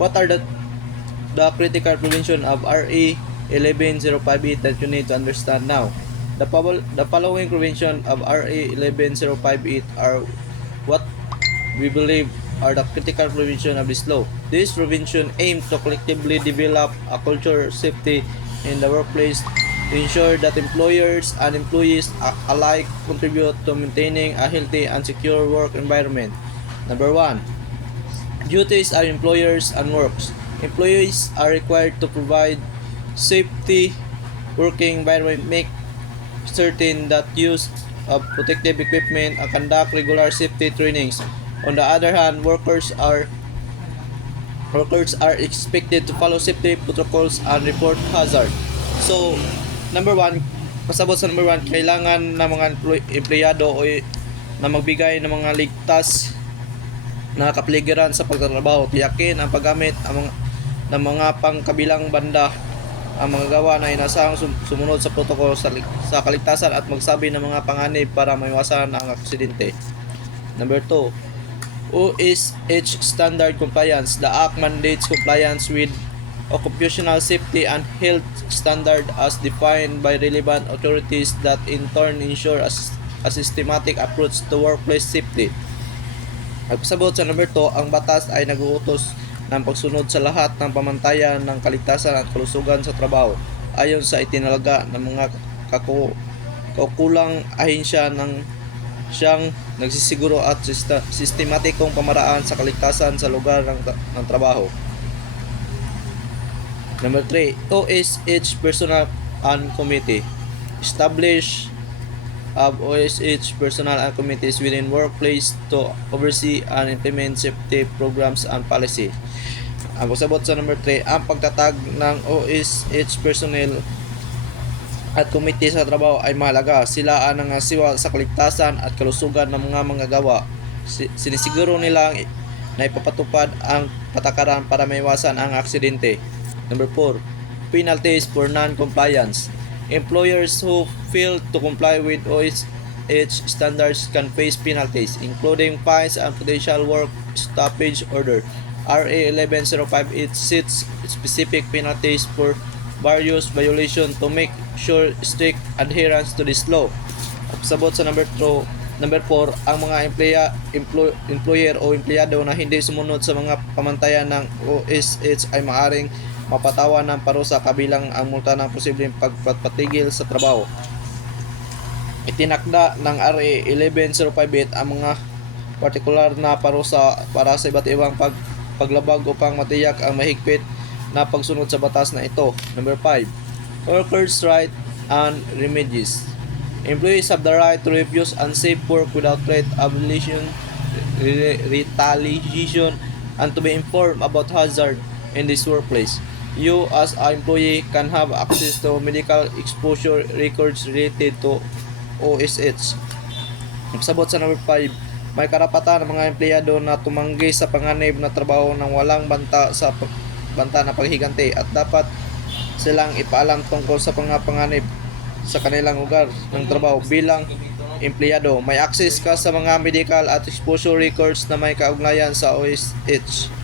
What are the critical prevention of RE 11058 that you need to understand now? The following prevention of RE 11058 are what we believe are the critical prevention of this law. This prevention aims to collectively develop a culture of safety in the workplace to ensure that employers and employees alike contribute to maintaining a healthy and secure work environment. Number 1. Duties are employers and works. Employees are required to provide safety working environment, make certain that use of protective equipment, and conduct regular safety trainings. On the other hand, workers are expected to follow safety protocols and report hazard. So, number 1, pasabot sa number 1, kailangan ng mga empleyado o na magbigay ng mga ligtas na kapaligiran sa pagtatrabaho. Tiyakin ang paggamit ng mga pangkabilang banda ang mga gawa na inasahang sumunod sa protokolo sa kaligtasan at magsabi ng mga panganib para maiwasan ang aksidente. Number 2, OSH Standard Compliance. The Act mandates compliance with occupational safety and health standard as defined by relevant authorities that in turn ensure a systematic approach to workplace safety. Pagpasabot sa number 2, ang batas ay nag-uutos ng pagsunod sa lahat ng pamantayan ng kaligtasan at kalusugan sa trabaho ayon sa itinalaga ng mga kaukulang ahensya ng siyang nagsisiguro at sistematikong pamaraan sa kaligtasan sa lugar ng trabaho. Number 3, OSH Personnel and Committee. Establish of OSH personnel and committees within workplace to oversee and implement safety programs and policy. Ang pagsabot sa number 3, ang pagtatag ng OSH personnel at committee sa trabaho ay mahalaga. Sila ang nangasiwa sa kaligtasan at kalusugan ng mga manggagawa. Sinisiguro nila na ipapatupad ang patakaran para maiwasan ang aksidente. Number 4, penalties for non-compliance. Employers who fail to comply with OSH standards can face penalties, including fines and potential work stoppage order. RA 11058 sets specific penalties for various violations to make sure strict adherence to this law. Sabot sa number 4, ang mga employer o empleyado na hindi sumunod sa mga pamantayan ng OSH ay maaring mapatawan ng parusa kabilang ang multa ng posibleng pagpapatigil sa trabaho. Itinakda ng RA 11058 ang mga partikular na parusa para sa iba't ibang paglabag upang matiyak ang mahigpit na pagsunod sa batas na ito. Number 5, workers' right and remedies. Employees have the right to refuse unsafe work without threat, retaliation, and to be informed about hazard in this workplace. You as an employee can have access to medical exposure records related to OSH. Sabot sa number 5, may karapatan ng mga empleyado na tumanggi sa panganib na trabaho ng walang banta na paghiganti at dapat silang ipaalam tungkol sa panganib sa kanilang lugar ng trabaho. Bilang empleyado, may access ka sa mga medical at exposure records na may kaugnayan sa OSH.